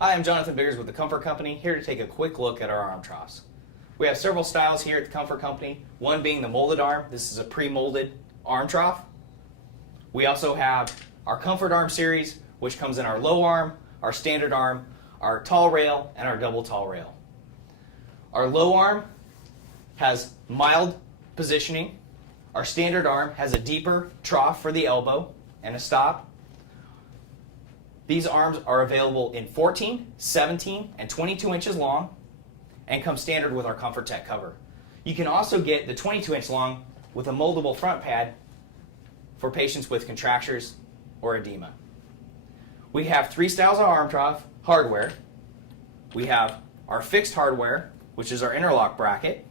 Hi, I'm Jonathan Biggers with the Comfort Company, here to take a quick look at our arm troughs. We have several styles here at the Comfort Company, one being the molded arm. This is a pre-molded arm trough. We also have our Comfort Arm series, which comes in our low arm, our standard arm, our tall rail, and our double tall rail. Our low arm has mild positioning. Our standard arm has a deeper trough for the elbow and a stop. These arms are available in 14, 17, and 22 inches long and come standard with our Comfort Tech cover. You can also get the 22-inch long with a moldable front pad for patients with contractures or edema. We have three styles of arm trough hardware. We have our fixed hardware, which is our interlock bracket.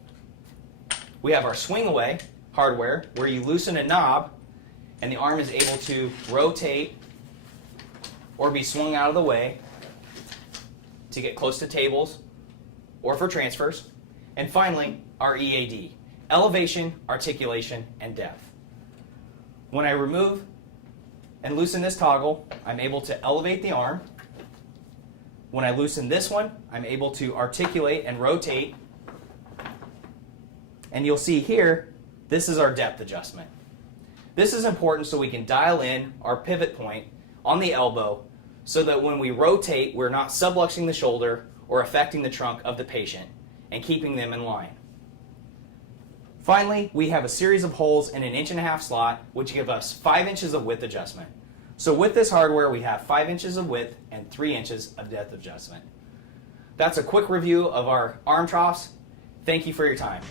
We have our swing away hardware, where you loosen a knob and the arm is able to rotate or be swung out of the way to get close to tables or for transfers. And finally, our EAD, elevation, articulation, and depth. When I remove and loosen this toggle, I'm able to elevate the arm. When I loosen this one, I'm able to articulate and rotate. And you'll see here, this is our depth adjustment. This is important so we can dial in our pivot point on the elbow so that when we rotate, we're not subluxing the shoulder or affecting the trunk of the patient and keeping them in line. Finally, we have a series of holes in an 1.5 inch slot, which give us 5 inches of width adjustment. So with this hardware, we have 5 inches of width and 3 inches of depth adjustment. That's a quick review of our arm troughs. Thank you for your time.